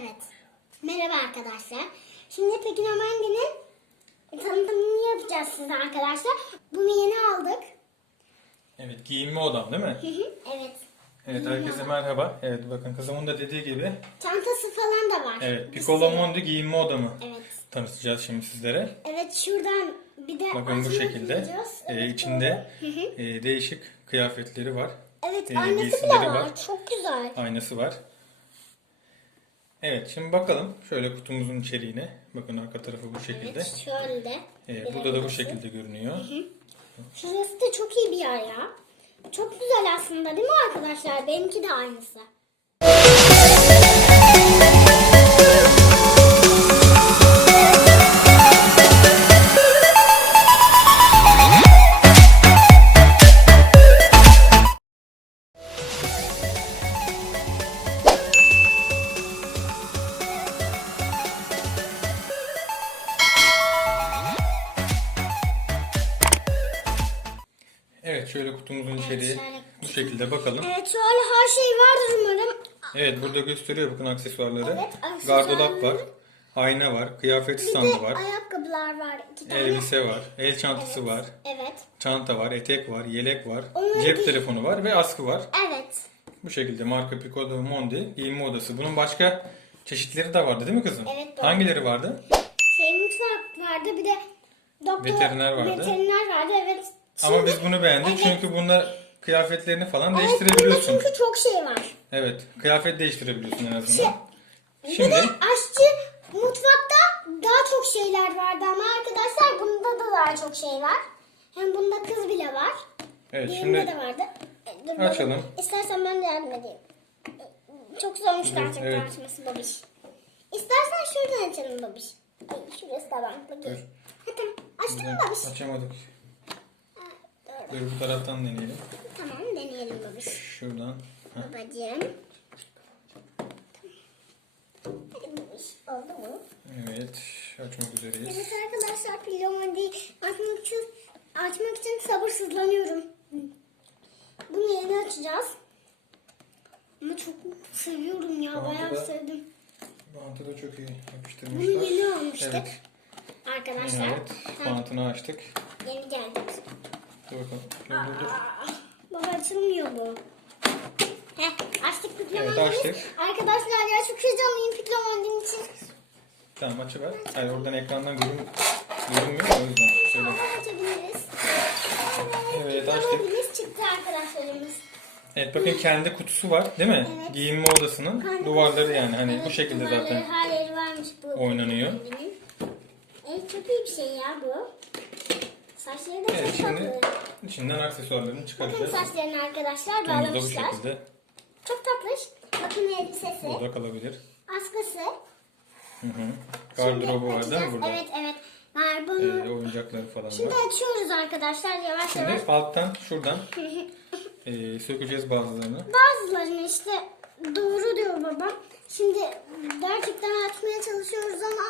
Evet. Merhaba arkadaşlar. Şimdi Pekin Amandi'nin tanıtımını yapacağız size arkadaşlar. Bunu yeni aldık. Evet giyinme odam değil mi? Hı hı, evet. Evet herkese merhaba. Evet bakın kızımın da dediği gibi Çantası falan da var. evet Piccolo. Mondi giyinme odamı Evet. tanıtacağız şimdi sizlere. Evet şuradan bir de Bakın bu açmak şekilde yapacağız. e, Evet, içinde böyle. Hı hı. e, değişik kıyafetleri var. Evet e, annesi bile giysileri var. var. Çok güzel. Aynası var. Evet şimdi bakalım şöyle kutumuzun içeriğine. Bakın arka tarafı bu şekilde. Evet şöyle. E, burada da bu şekilde görünüyor. Şurası da çok iyi bir yer ya. Çok güzel aslında değil mi arkadaşlar? Benimki de aynısı. Şekilde bakalım. Evet şöyle her şey vardır umarım. Evet burada gösteriyor bakın aksesuarları. Evet, aksesuarları. Gardolap var. Ayna var. Kıyafet Bir standı de var. ayakkabılar var. iki tane. Elbise var. El çantası var. Evet. Çanta var. Etek var. Yelek var. Onları Cep giy- telefonu var ve askı var. Evet. Bu şekilde marka Piccolo Mondi giyinme odası. Bunun başka çeşitleri de vardı değil mi kızım? Evet, doğru. Hangileri vardı? Şey mutfak vardı bir de doktor Veteriner vardı. Veteriner vardı evet. Ama Şimdi- biz bunu beğendik Evet. çünkü bunda kıyafetlerini falan Evet, değiştirebiliyorsun. Burada çünkü çok şey var. Evet. Kıyafet değiştirebiliyorsun en Şey, azından. Bir Şimdi de aşçı mutfakta daha çok şeyler vardı ama arkadaşlar bunda da daha çok şey var. Hem bunda kız bile var. evet Diğerinde şimdi de vardı. E, dur açalım. bakayım. İstersen ben de yardım edeyim. Çok zormuş Evet, gerçekten evet. açması babiş. İstersen şuradan açalım babiş. Ay, şurası da bantlı dur. Dur. Ha, tamam. Açtın mı babiş? açamadık. Dur bu taraftan deneyelim. Tamam deneyelim babiş. Şuradan. Heh. Babacığım. Hadi babiş. Oldu mu? Evet. Açmak üzereyiz. Evet arkadaşlar Pilomadi açmak için açmak için sabırsızlanıyorum. Bunu yeni açacağız. Ama çok seviyorum ya Bantı bayağı da- sevdim. Bantı da çok iyi Bunu yapıştırmışlar. yeni almıştık. Evet. Arkadaşlar. Evet. Bantını açtık. yeni geldi. Dur bakalım. Dur dur baba açılmıyor bu. Heh, açtık Piklamandimiz. Evet, açtık. Arkadaşlar ya çok heyecanlıyım Piklamandim için. Tamam açıver. Hayır oradan ekrandan görün, görünmüyor o yüzden. Şöyle. Açabiliriz. Evet, açtık. Piklamandimiz çıktı arkadaşlarımız. Evet bakın kendi kutusu var değil mi? Evet. Giyinme odasının duvarları yani hani bu şekilde duvarları, zaten. Her yeri varmış bu. oynanıyor. Piklamandinin. Evet çok iyi bir şey ya bu. Saçları da Evet çok şimdi tatlı. içinden aksesuarlarını Bakın çıkaracağız. saçlarını arkadaşlar Kutumuz da bu bağlamışlar. şekilde. Çok tatlış. Bakın elbisesi. Burada kalabilir. Askısı. Hı hı. Şimdi Gardırobu var değil mi açacağız. burada? Evet evet. Var bunu. Ee, oyuncakları falan Şimdi var. açıyoruz arkadaşlar yavaş Şimdi yavaş. alttan şuradan e, sökeceğiz bazılarını. Bazılarını işte doğru diyor babam. Şimdi gerçekten açmaya çalışıyoruz ama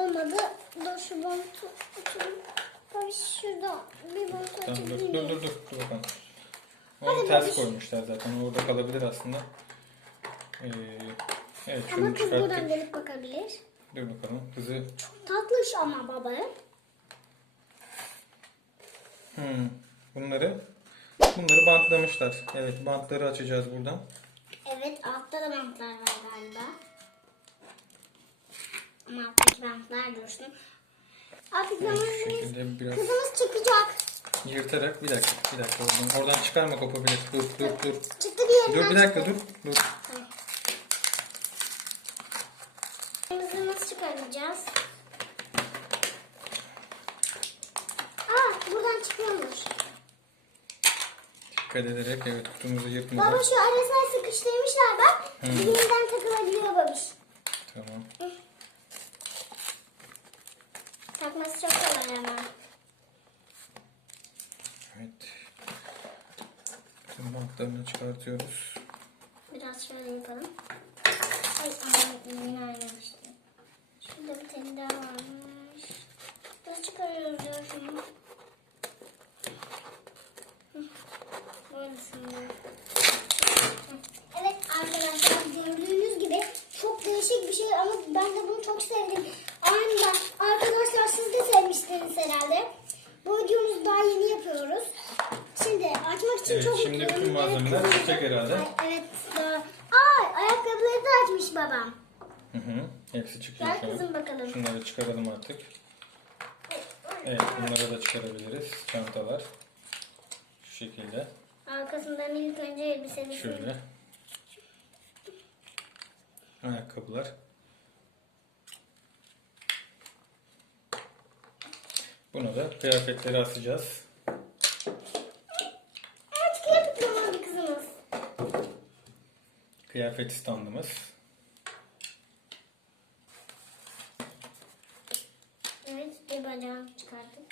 olmadı. Dur şu bonutu açalım. Şurada bir bonus Tamam, dur, dur dur dur dur bakalım. Onu Hadi ters babiş. koymuşlar zaten. Orada kalabilir aslında. Ee, evet Ama şunu kız buradan çıkarttık. gelip bakabilir. Dur bakalım. Kızı Tatlış ama baba. hmm, bunları bunları bantlamışlar. Evet bantları açacağız buradan. Evet altta da bantlar var galiba. Ama alttaki bantlar dursun. Artık Evet, şu zamanımız şekilde biraz kızımız çıkacak. yırtarak bir dakika bir dakika oradan, oradan çıkarma kopabilir. Dur dur dur. Çıktı bir yerinden Dur bir dakika dur. Dur. Kızımızı nasıl çıkaracağız? Aa buradan çıkıyormuş. Dikkat ederek evet kutumuzu yırtmadan. Baba şu arasına sıkıştırmışlar bak. Hı. Yeniden takılabiliyor babiş. Tamam. Takması çok kolay ama. Evet. Bütün bantlarını çıkartıyoruz. Biraz şöyle yapalım. Ay aman yine aynamıştı. Şurada bir tane daha varmış. Nasıl çıkarıyoruz ya şunu? Hı. Evet arkadaşlar gördüğünüz gibi çok değişik herhalde. Ay, evet doğru. Ay ayakkabıları da açmış babam. Hı Hepsi çıkıyor Gel kızım bakalım. Şunları çıkaralım artık. Evet bunları da çıkarabiliriz. Çantalar. Şu şekilde. Arkasından ilk önce elbiseni Şöyle. Ayakkabılar. Buna da kıyafetleri asacağız. Evet kıyafetli oldu kızımız. Kıyafet standımız. Evet bir bacağını çıkardık.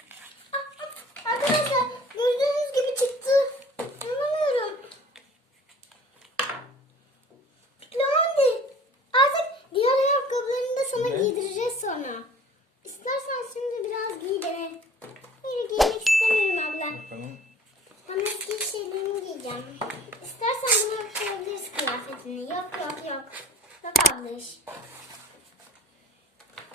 Ah, ah, Arkadaşlar gördüğünüz gibi çıktı. İnanamıyorum. Lemondi artık diğer ayakkabılarını da sana Ne? giydireceğiz sonra. İstersen şimdi biraz giy dene. Hayır giymek istemiyorum abla. Bakalım. Ben eski giyeceğim. İstersen bunu koyabiliriz kıyafetini. Yok yok yok. Yok ablış.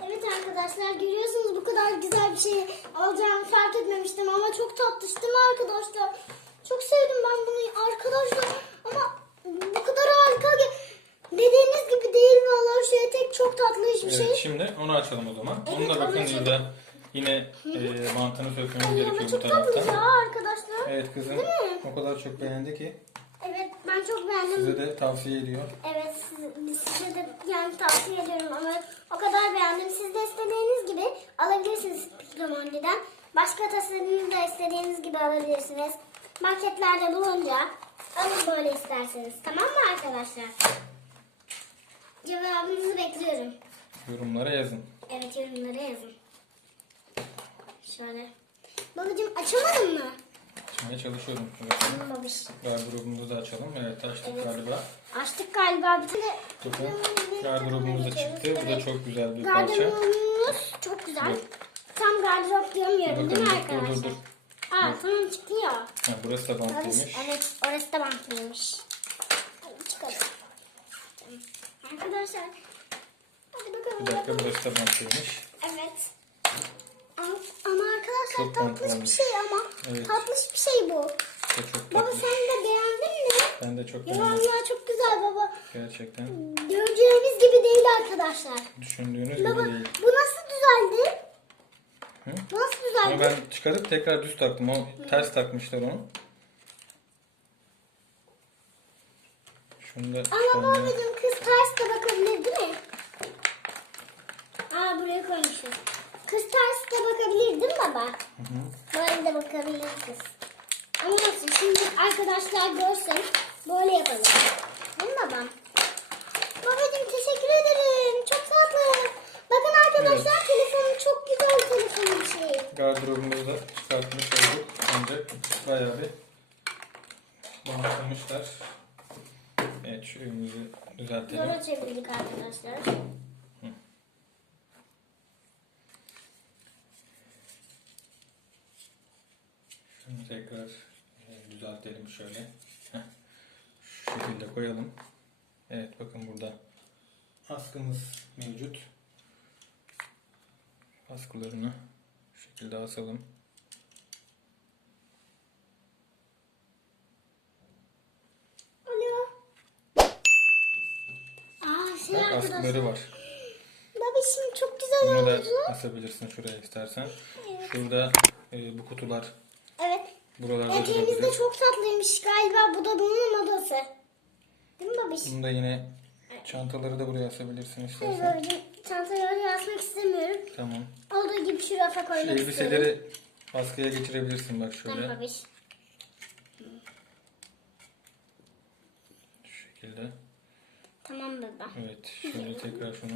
Evet arkadaşlar görüyorsunuz bu kadar güzel bir şey alacağımı fark etmemiştim ama çok tatlış değil mi arkadaşlar? Çok sevdim ben bunu arkadaşlar ama bu kadar harika ki dediğiniz gibi değil vallahi şu etek çok tatlı hiçbir Evet şey. şimdi onu açalım o zaman. Evet, Onu da bakın burada yine e, bantını sökmemiz gerekiyor bu çok tatlı ya arkadaşlar. Evet kızım Değil mi? o kadar çok beğendi ki Evet ben çok beğendim. size de tavsiye ediyor. Evet siz, size de yani tavsiye ediyorum ama o kadar beğendim. Siz de istediğiniz gibi alabilirsiniz Picromondi'den. Başka tasarımını da istediğiniz gibi alabilirsiniz. Marketlerde bulunca alın böyle isterseniz. Tamam mı arkadaşlar? Cevabınızı bekliyorum. Yorumlara yazın. Evet yorumlara yazın. Şöyle. Babacığım açamadın mı? Açmaya çalışıyorum. Evet. Tamam babiş. Gardırobumuzu da açalım. Evet açtık Evet. galiba. Açtık galiba. Bir tane Bakın gardırobumuz da çıktı. Bu da çok güzel bir parça. Gardırobumuz çok güzel. Yok. Tam gardırop diyemiyorum değil mi Bakın, dur, dur, arkadaşlar? dur. Aa tamam çıkıyor. Ha, burası da bantlıymış. evet orası da bantlıymış. Hadi çıkalım. Arkadaşlar. Hadi bakalım. Bir dakika bakalım. burası da bantlıymış. Evet. Ama, ama arkadaşlar Çok tatlış bir şey ama. Evet. Tatlış bir şey bu. Da çok Baba sen de beğendin mi? Ben de çok Ya beğendim. vallahi çok güzel baba. Gerçekten. Göreceğiniz gibi değil arkadaşlar. Düşündüğünüz Baba gibi değil. bu nasıl düzeldi? Hı? Bu Nasıl düzeldi? Ama ben çıkarıp tekrar düz taktım. O ters takmışlar onu. Şunu da Ama babacığım kız ters de bakabilir değil mi? Aa buraya koymuşuz. Kız ters de bakabilir değil mi baba? Hı hı. Böyle de bakabilir kız. Ama nasıl? Şimdi arkadaşlar görsün. Böyle yapalım. Değil mi babam? Babacığım teşekkür ederim. Çok tatlı. Bakın arkadaşlar telefonum çok güzel telefonum şey. Gardırobumuzu da çıkartmış olduk. Ancak bayağı bir bantlamışlar. Evet şu düzeltelim. açabildik arkadaşlar. Şunu tekrar e, düzeltelim şöyle. Şu şekilde koyalım. Evet bakın burada askımız mevcut. Askılarını şu şekilde asalım. Şey Bak askıları var. Babişim çok güzel Bunu da oldu. asabilirsin şuraya istersen. Şurada e, bu kutular Evet. Buralarda Eteğimiz de durabilir. çok tatlıymış galiba. Bu da bunun modası. Değil mi babiş? Bunu da yine çantaları da buraya asabilirsin Hayır istersen. babacığım. Çantayı oraya asmak istemiyorum. Tamam. Olduğu gibi şu rafa Şu koymak istiyorum. elbiseleri askıya geçirebilirsin bak Tamam şöyle. babiş. Şu şekilde. Tamam baba. Evet. Şimdi tekrar şunu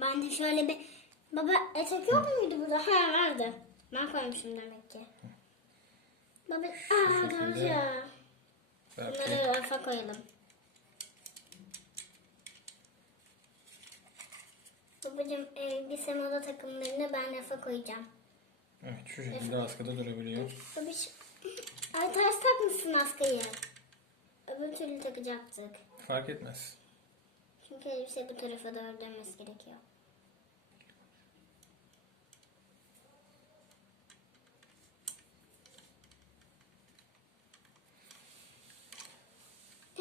Ben de şöyle bir... Baba etek yok muydu burada? Ha vardı. Ben koymuşum demek ki. Baba... Aa belki Bunları rafa koyalım. Babacığım elbise moda takımlarını ben rafa koyacağım. evet, şu şekilde askıda durabiliyor. Babiş, ay ters takmışsın askıyı. Öbür türlü takacaktık. Fark etmez. Çünkü elbise bu tarafa doğru dönmesi gerekiyor.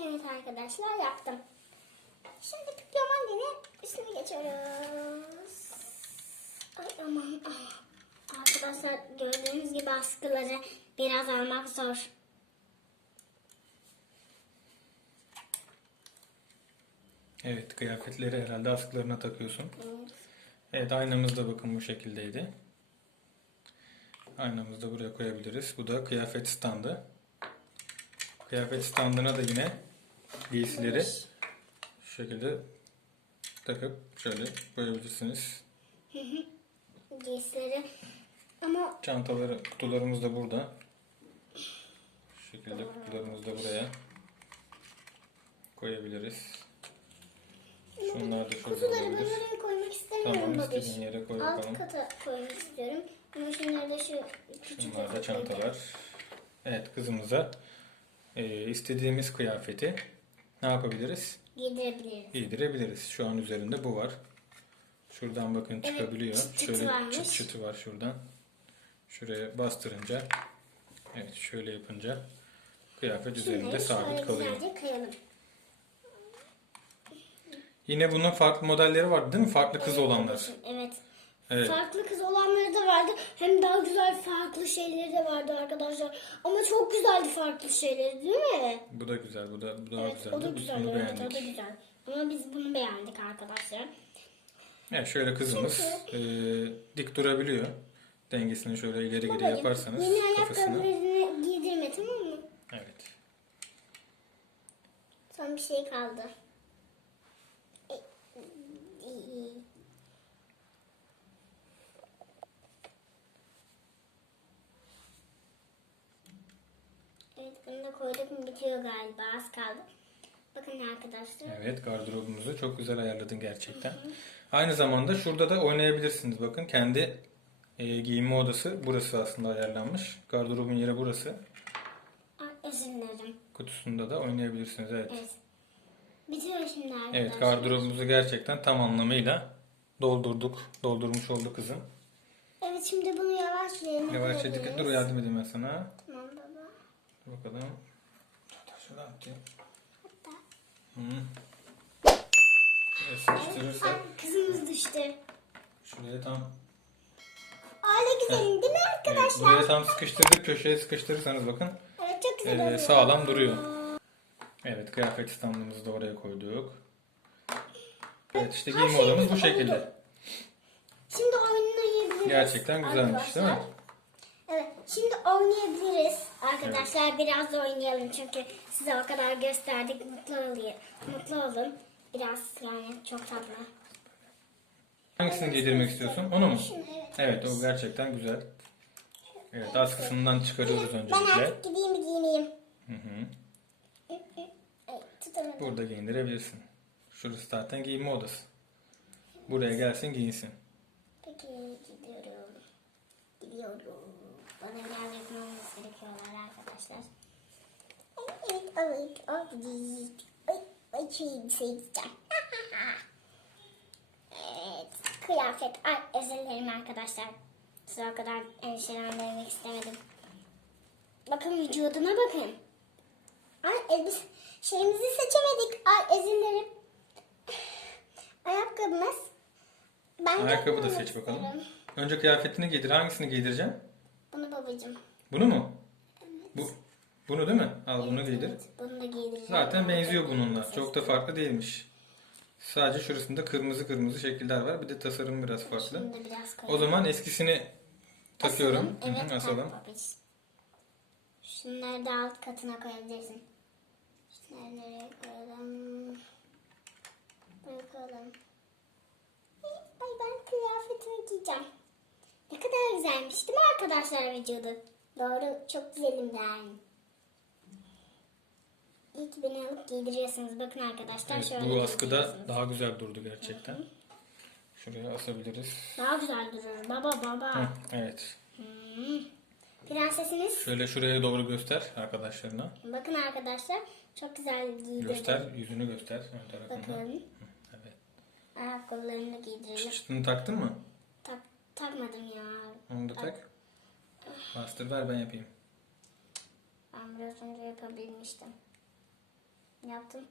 Evet arkadaşlar yaptım. Şimdi piplomandenin üstüne geçiyoruz. Ay aman. ah. Arkadaşlar gördüğünüz gibi askıları biraz almak zor. Evet kıyafetleri herhalde askılarına takıyorsun. Evet. Evet aynamız da bakın bu şekildeydi. Aynamızı da buraya koyabiliriz. Bu da kıyafet standı. Kıyafet standına da yine giysileri şu şekilde takıp şöyle koyabilirsiniz. Giysileri. Ama Çantaları, kutularımız da burada. Şu şekilde kutularımızı da buraya koyabiliriz. Şunlar da şurada kutuları ben olabilir. oraya koymak istemiyorum Tamam babiş. istediğin yere koy Alt bakalım. kata koymak istiyorum. Ama şunları da şu küçük Bunlar da kata çantalar. Evet kızımıza e, istediğimiz kıyafeti ne yapabiliriz? Giydirebiliriz. Giydirebiliriz. Şu an üzerinde bu var. Şuradan bakın çıkabiliyor. çıt çıtı şöyle varmış. çıt çıtı var şuradan. Şuraya bastırınca evet şöyle yapınca kıyafet üzerinde sabit kalıyor. güzelce kayalım. Yine bunun farklı modelleri vardı değil mi? Farklı kız olanlar. Evet. Evet. Farklı kız olanları da vardı. Hem daha güzel farklı şeyleri de vardı arkadaşlar. Ama çok güzeldi farklı şeyleri değil mi? Bu da güzel. Bu da bu daha evet, güzeldi. o da güzel. bunu Evet, beğendik. o da güzel. Ama biz bunu beğendik arkadaşlar. Evet şöyle kızımız e, dik durabiliyor. Dengesini şöyle ileri geri yaparsanız yeni kafasını. giydirme tamam mı? Evet. Son bir şey kaldı. Evet bunu da koyduk mu bitiyor galiba az kaldı. Bakın arkadaşlar. Evet gardırobumuzu çok güzel ayarladın gerçekten. Aynı zamanda şurada da oynayabilirsiniz. Bakın kendi e, giyinme odası burası aslında ayarlanmış. Gardırobun yeri burası. Özür dilerim. Kutusunda da oynayabilirsiniz. Evet. Evet. Bitiyor şimdi arkadaşlar. Evet gardırobumuzu gerçekten tam anlamıyla doldurduk. Doldurmuş oldu kızım. Evet şimdi bunu yavaş yerine Yavaşça koyabiliriz. dikkat dur yardım edeyim ben sana. Bakalım. Şuradan atayım. Hı. Sıkıştırırsak Ay, kızımız düştü. şuraya tam Öyle güzelim değil mi evet, arkadaşlar? buraya tam sıkıştırdık köşeye sıkıştırırsanız bakın Evet çok güzel Ee, oluyor. sağlam duruyor. Evet kıyafet standımızı da oraya koyduk. Evet işte giyinme şeyimiz odamız bu şekilde. Şimdi oynayabiliriz. Gerçekten güzelmiş değil mi? arkadaşlar. Evet şimdi oynayabiliriz. Arkadaşlar biraz da oynayalım çünkü size o kadar gösterdik. Mutlu olun. Mutlu olun. Biraz yani çok tatlı. Hangisini giydirmek istiyorsun? Onu mu? Evet. Evet o gerçekten güzel. Evet askısından çıkarıyoruz Ben öncelikle. artık gideyim giyineyim. Hı hı. Burada giyindirebilirsin. Şurası zaten giyinme odası. Buraya gelsin giyinsin. Peki gidiyorum. Gidiyorum. Gerekiyorlar arkadaşlar. Evet, evet, evet. Ay, ay, şey, şey evet, kıyafet. Ay, özür dilerim arkadaşlar. Size o kadar endişelendirmek istemedim. Bakın vücuduna bakın. Ay, elbise şeyimizi seçemedik. Ay, özür dilerim. Ayakkabımız. Ben Ayakkabı da seç bakalım. Önce kıyafetini giydir. Hangisini giydireceğim? Bunu babacığım. Bunu mu? Bu, bunu değil mi? Al bunu giydir. Evet, bunu da giydireceğim. Zaten benziyor bununla. Çok da farklı değilmiş. Sadece şurasında kırmızı kırmızı şekiller var. Bir de tasarım biraz farklı. Biraz O zaman eskisini takıyorum. Asalım. Hı hı, Evet, asalım. Şunları da alt katına koyabilirsin. Şunları nereye koyalım? Buraya koyalım. Ay ben kıyafetimi giyeceğim. Ne kadar güzelmiş değil mi arkadaşlar vücudu? Doğru çok güzelim ben. İyi ki beni alıp giydiriyorsunuz. Bakın arkadaşlar Evet, şöyle bu askıda giydiriyorsunuz. daha güzel durdu gerçekten. Şuraya asabiliriz. Daha güzel durur. Baba baba. Hı, evet. Hmm. Prensesiniz. Şöyle şuraya doğru göster arkadaşlarına. Bakın arkadaşlar çok güzel giydirdim. Göster, yüzünü göster. Ön tarafından. Bakın. Evet. Ayakkabılarını da giydirelim. Çıtını taktın mı? Tak, takmadım ya. Onu da tak. Bastır ver ben yapayım. Ben biraz önce yapabilmiştim. Yaptım.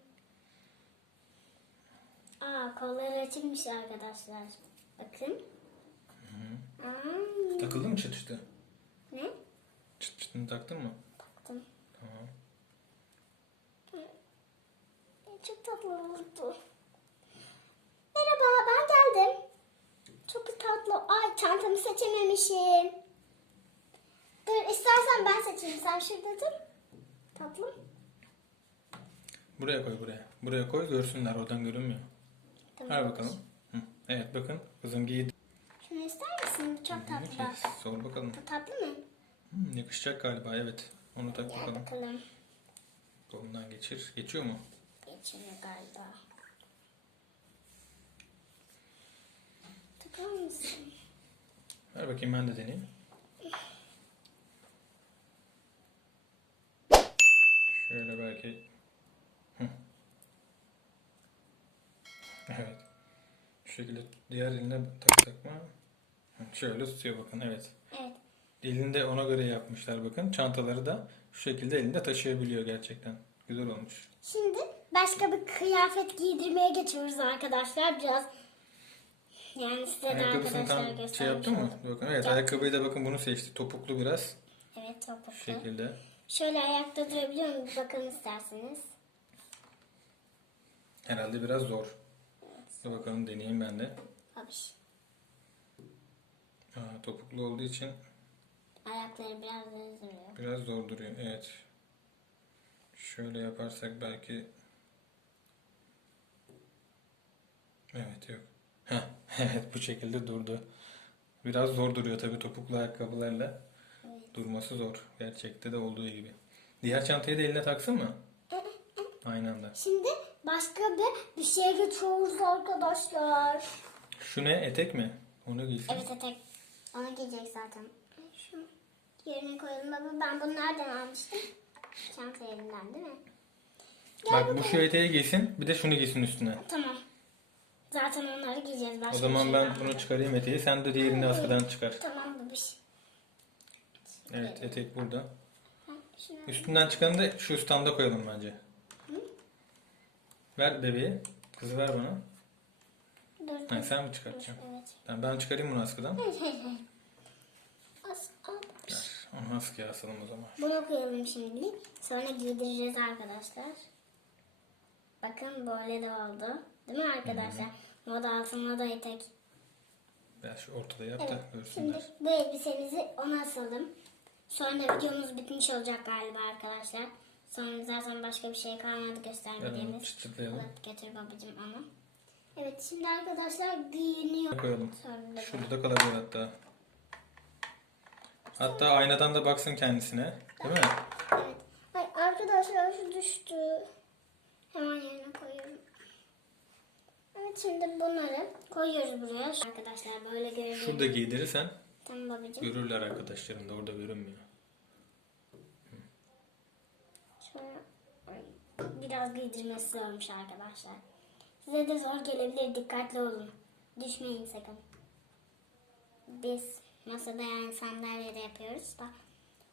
Aa kolları açılmış arkadaşlar. Bakın. Aa, Takıldı mı çıt çıtı? ne? Çıt çıtını taktın mı? Taktım. Tamam. Çok tatlı oldu. Merhaba ben geldim. Çok tatlı. Ay çantamı seçememişim. Dur istersen ben seçeyim. Sen şurada dur. Tatlım. Buraya koy buraya. Buraya koy görsünler oradan görünmüyor. Tamam. Ver bakalım. Hı. Evet bakın kızım giydi. Şunu ister misin? Çok tatlı. Peki, Sor bakalım. Bu tatlı mı? Hmm, yakışacak galiba evet. Onu tak Gel bakalım. bakalım. Kolundan geçir. Geçiyor mu? Geçiyor galiba. Takar mısın? Ver bakayım ben de deneyeyim. Şöyle belki. Evet. Şu şekilde diğer eline taksak mı? Hı, Şöyle tutuyor bakın evet. Evet. Elinde ona göre yapmışlar bakın. Çantaları da şu şekilde elinde taşıyabiliyor gerçekten. Güzel olmuş. Şimdi başka bir kıyafet giydirmeye geçiyoruz arkadaşlar. Biraz yani size de Ayakkabısını arkadaşlar tam şey yaptın mı? Bakın evet ayakkabıyı da bakın bunu seçti. Topuklu biraz. Evet Şu topuklu. şekilde. Şöyle ayakta durabiliyor muyum? Bakın isterseniz. Herhalde biraz zor. Bir bakalım deneyeyim ben de. Babiş. Aa, topuklu olduğu için Ayakları biraz düz duruyor. biraz zor duruyor. Evet. Şöyle yaparsak belki Evet yok. Heh, evet bu şekilde durdu. Biraz zor duruyor tabii topuklu ayakkabılarla. Evet. Durması zor. Gerçekte de olduğu gibi. Diğer çantayı da eline taksın mı? Aynı anda. Şimdi başka bir bir şeye geçiyoruz arkadaşlar. Şu ne? Etek mi? Onu giysin. Evet etek. Onu giyecek zaten. Şu yerine koyalım baba. Ben bunu nereden almıştım? Çanta yerinden değil mi? Gel Bak bu şu eteği giysin. Bir de şunu giysin üstüne. Tamam. Zaten onları giyeceğiz. Başka O zaman şey ben bunu çıkarayım eteği. Sen de diğerini askıdan çıkar. Tamam babiş. Evet etek burada. Üstünden çıkanı da şu standa koyalım bence. Ver bebeği. Kızı ver bana. Dur, Ha, sen mi çıkartacaksın? Evet. Tamam, ben çıkarayım bunu askıdan. Hayır hayır hayır. As. Onu askıya asalım o zaman. Bunu koyalım şimdilik. Sonra giydireceğiz arkadaşlar. Bakın böyle de oldu. Değil mi arkadaşlar? Moda altı moda etek. Ver şu ortada yap Evet. da Şimdi bu elbisemizi ona asalım. Sonra videomuz bitmiş olacak galiba arkadaşlar. Sonra zaten başka bir şey kalmadı göstermediğimiz. çıtırlayalım. Evet, Getir babacığım onu. Evet şimdi arkadaşlar giyiniyor. Koyalım. Sonra da Şurada kalabilir hatta. Hatta aynadan da baksın kendisine. Değil mi? Evet. Ay arkadaşlar şu düştü. Hemen yerine koyuyorum. Şimdi bunları koyuyoruz buraya. Arkadaşlar böyle görünüyor. Şurada giydirirsen Tamam babacığım. görürler arkadaşlarım da orada görünmüyor. Şöyle biraz giydirmesi zormuş arkadaşlar. Size de zor gelebilir. Dikkatli olun. Düşmeyin sakın. Biz masada yani sandalyede yapıyoruz da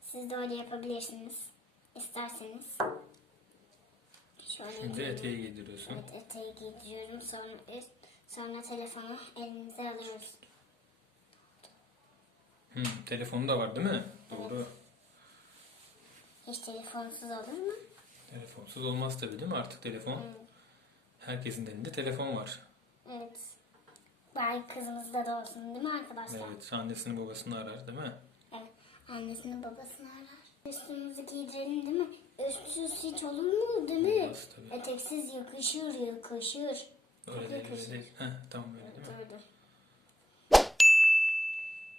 siz de öyle yapabilirsiniz. İsterseniz. Şöyle Şimdi giyelim. eteği giydiriyorsun. Evet eteği giydiriyorum. Sonra, sonra telefonu elimize alıyoruz. Hmm, telefonu da var değil mi? Doğru. Hiç telefonsuz olur mu? Telefonsuz olmaz tabii değil mi? Artık telefon. Herkesin elinde telefon var. Evet. Belki kızımızda da olsun değil mi arkadaşlar? Evet, annesini babasını arar değil mi? Evet. Annesini babasını arar. Üstümüzü giydirelim değil mi? Üstsüz hiç olur mu değil mi? Olmaz tabii. Eteksiz yakışır yakışır. Öyle değil, öyle değil. Heh, tamam öyle değil mi?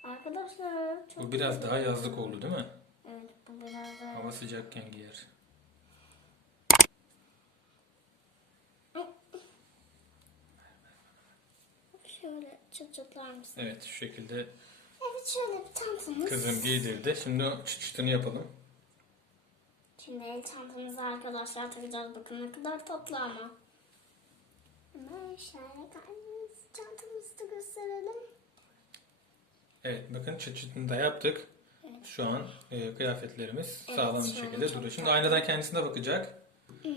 Arkadaşlar çok Bu biraz daha yazlık oldu değil mi? Evet bu biraz daha... Hava sıcakken giyer. Şöyle çıt çıtlar mısın? Evet, şu şekilde Evet şöyle bir çantamız. kızım giydirdi. Şimdi çıtını yapalım. Şimdi el çantamızı arkadaşlar takacağız. Bakın ne kadar tatlı ama. Hemen şöyle kendimiz çantamızı da gösterelim. Evet, bakın çıt çıtını da yaptık. Şu an e, kıyafetlerimiz Evet, sağlam bir şekilde duruyor. Şimdi aynadan kendisine bakacak. Hı,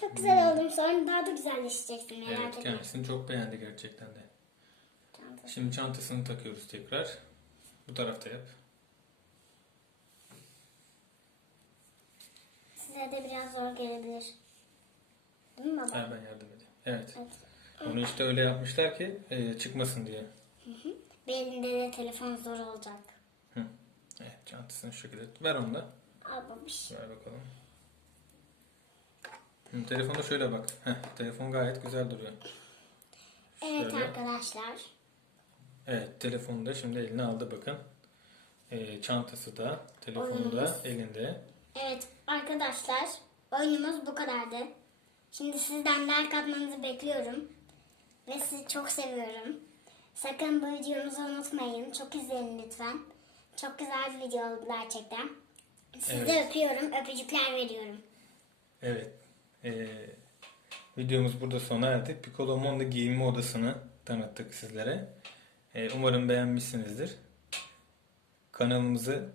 çok güzel oldum. Sonra daha da güzelleşeceksin merak Evet, etme. kendisini çok beğendi gerçekten de. Çantası. Şimdi çantasını takıyoruz tekrar. Bu tarafta yap. Size de biraz zor gelebilir. Değil mi baba? Ha, ben yardım edeyim. Evet. Evet. Onu işte öyle yapmışlar ki e, çıkmasın diye. Belinde de telefon zor olacak. Evet, çantasını şu şekilde. Ver onu da. Al babiş. Ver bakalım. Hı, telefona şöyle bak. Heh, telefon gayet güzel duruyor. Evet Şöyle. arkadaşlar. Evet, telefonu da şimdi eline aldı bakın. E, çantası da, telefonu da elinde. Evet arkadaşlar oyunumuz bu kadardı. Şimdi sizden like atmanızı bekliyorum. Ve sizi çok seviyorum. Sakın bu videomuzu unutmayın. Çok izleyin lütfen. Çok güzel bir video oldu gerçekten. Sizi Evet. öpüyorum. Öpücükler veriyorum. Evet. e, videomuz burada sona erdi. Piccolo Mondo giyinme odasını tanıttık sizlere. E, umarım beğenmişsinizdir. Kanalımızı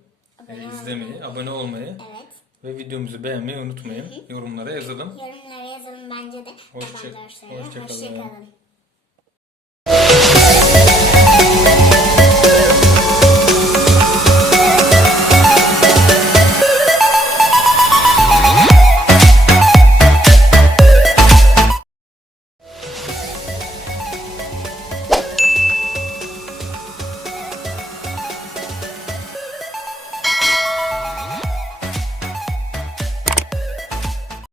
Abone izlemeyi, abone olmayı Evet. ve videomuzu beğenmeyi unutmayın. Yorumlara yazalım. Yorumlara yazalım bence de. Hoşça- söylüyor. hoşça kalın. Hoşça kalın.